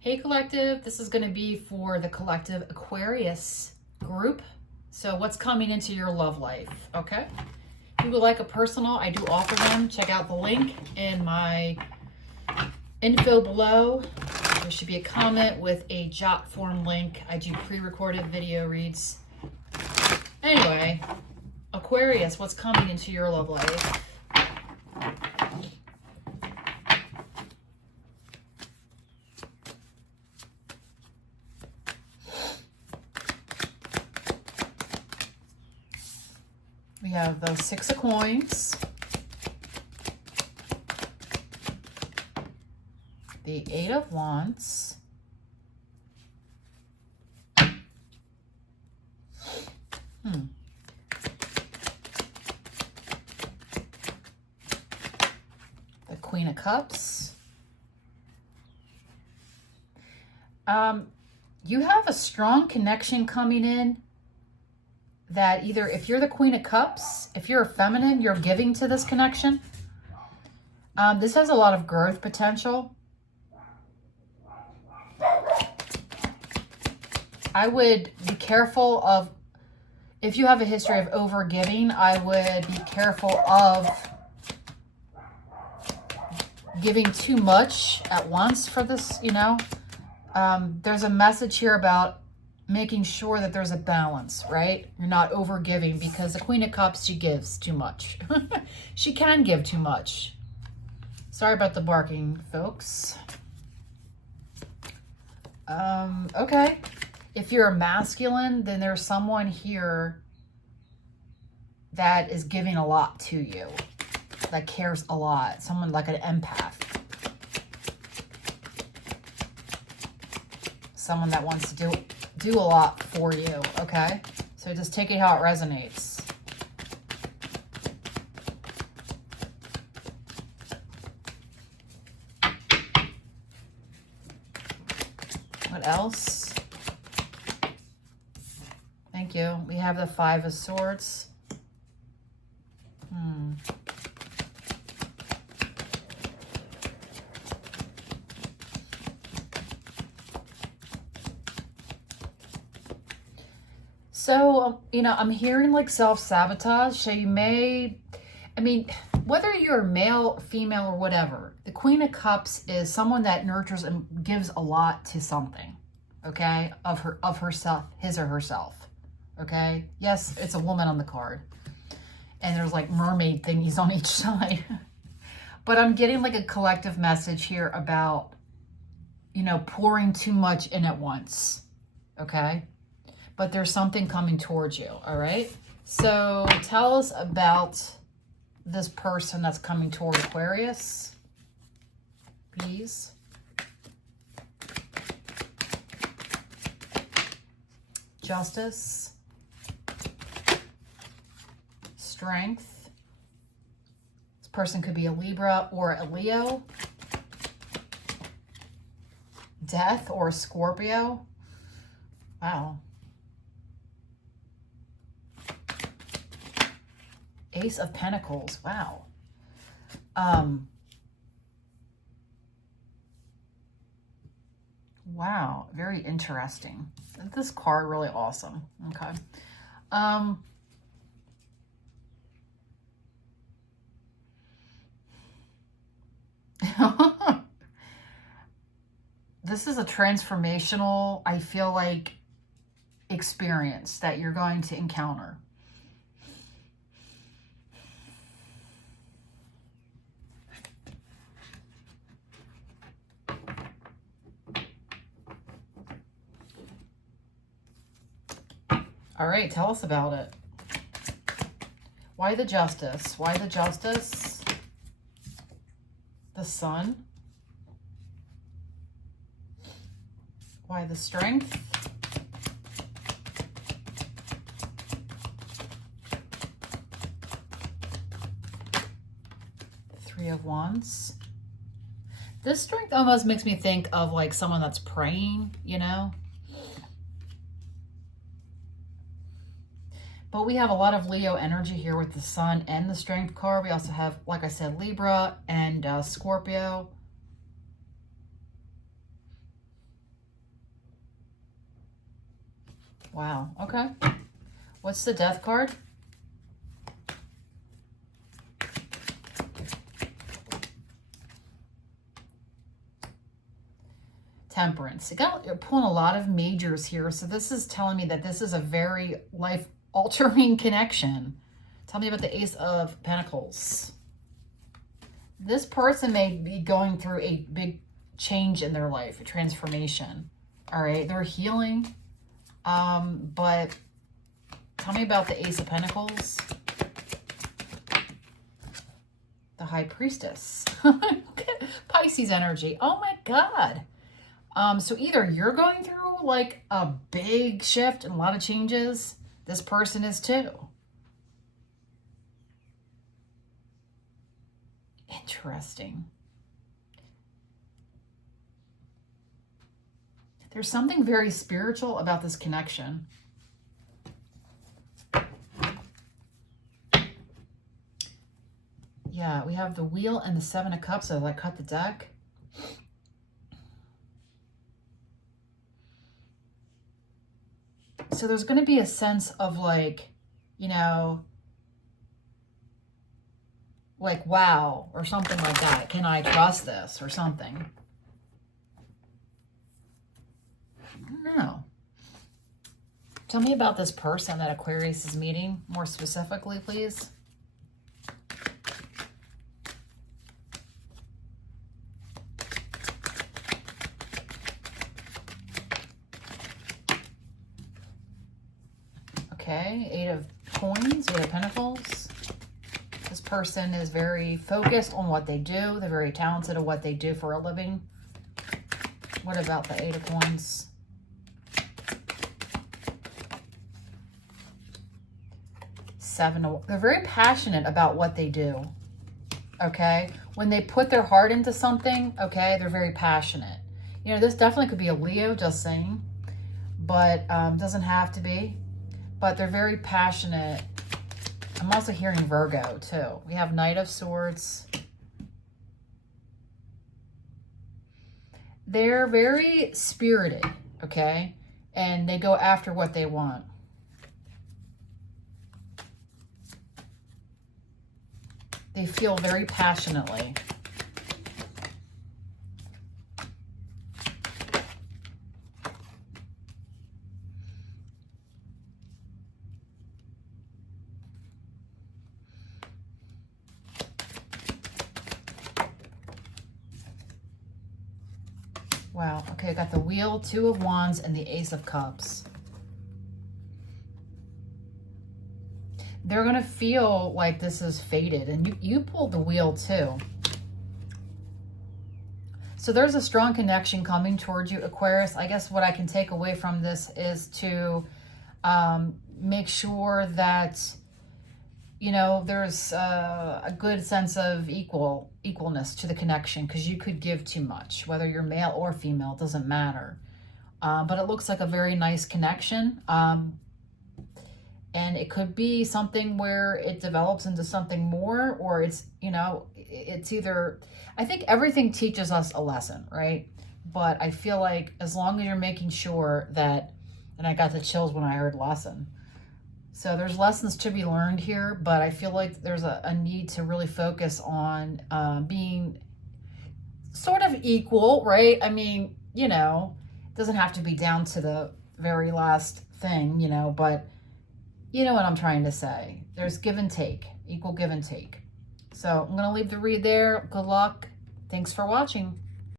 Hey collective, this is going to be for the collective Aquarius group. So what's coming into your love life, okay? If you would like a personal, I do offer them. Check out the link in my info below. There should be a comment with a jot form link. I do pre-recorded video reads. Anyway, Aquarius, what's coming into your love life? We have the Six of Coins, the Eight of Wands, the Queen of Cups. You have a strong connection coming in that either if you're the Queen of Cups, if you're a feminine, you're giving to this connection. This has a lot of growth potential. I would be careful of, if you have a history of over-giving, I would be careful of giving too much at once for this, you know. There's a message here about making sure that there's a balance, right? You're not over giving, because the Queen of Cups, she gives too much. She can give too much. Sorry about the barking, folks. Okay. If you're a masculine, then there's someone here that is giving a lot to you, that cares a lot. Someone like an empath. Someone that wants to do a lot for you, okay? So just take it how it resonates. What else? Thank you. We have the Five of Swords. So, you know, I'm hearing like self-sabotage. So you may, I mean, whether you're male, female, or whatever, the Queen of Cups is someone that nurtures and gives a lot to something, okay? Of herself, his or herself, okay? Yes, it's a woman on the card. And there's like mermaid thingies on each side. But I'm getting like a collective message here about, you know, pouring too much in at once, okay? But there's something coming towards you, all right? So tell us about this person that's coming toward Aquarius, please. Justice. Strength. This person could be a Libra or a Leo. Death or a Scorpio. Wow. Ace of Pentacles. Wow. Wow. Very interesting. This card really awesome. Okay. This is a transformational, I feel like, experience that you're going to encounter. All right, tell us about it. Why the Justice? Why the Justice? The Sun? Why the Strength? Three of Wands. This Strength almost makes me think of like someone that's praying, you know? But we have a lot of Leo energy here with the Sun and the Strength card. We also have, like I said, Libra and Scorpio. Wow. Okay. What's the Death card? Temperance. You're pulling a lot of majors here. So this is telling me that this is a very life-altering connection. Tell me about the Ace of Pentacles. This person may be going through a big change in their life, a transformation. All right, they're healing. But tell me about the Ace of Pentacles. The High Priestess. Pisces energy. Oh my God. So either you're going through like a big shift and a lot of changes. This person is too. Interesting. There's something very spiritual about this connection. Yeah, we have the Wheel and the Seven of Cups as I cut the deck. So there's going to be a sense of like, you know, like, wow, or something like that. Can I trust this or something? I don't know. Tell me about this person that Aquarius is meeting more specifically, please. Okay, Eight of Coins, Eight of Pentacles. This person is very focused on what they do. They're very talented at what they do for a living. What about the Eight of Coins? They're very passionate about what they do. Okay, when they put their heart into something, okay, they're very passionate. You know, this definitely could be a Leo, just saying, but doesn't have to be. But they're very passionate. I'm also hearing Virgo too. We have Knight of Swords. They're very spirited, okay, and they go after what they want. They feel very passionately. Wow. Okay, I got the Wheel, Two of Wands, and the Ace of Cups. They're going to feel like this is fated. And you pulled the Wheel too. So there's a strong connection coming towards you, Aquarius. I guess what I can take away from this is to make sure that, you know, there's a good sense of equalness to the connection, because you could give too much, whether you're male or female, it doesn't matter. But it looks like a very nice connection. And it could be something where it develops into something more, or it's, you know, it's either, I think everything teaches us a lesson, right? But I feel like as long as you're making sure that, and I got the chills when I heard lesson. So there's lessons to be learned here, but I feel like there's a need to really focus on being sort of equal, right? I mean, you know, it doesn't have to be down to the very last thing, you know, but you know what I'm trying to say. There's give and take, equal give and take. So I'm going to leave the read there. Good luck. Thanks for watching.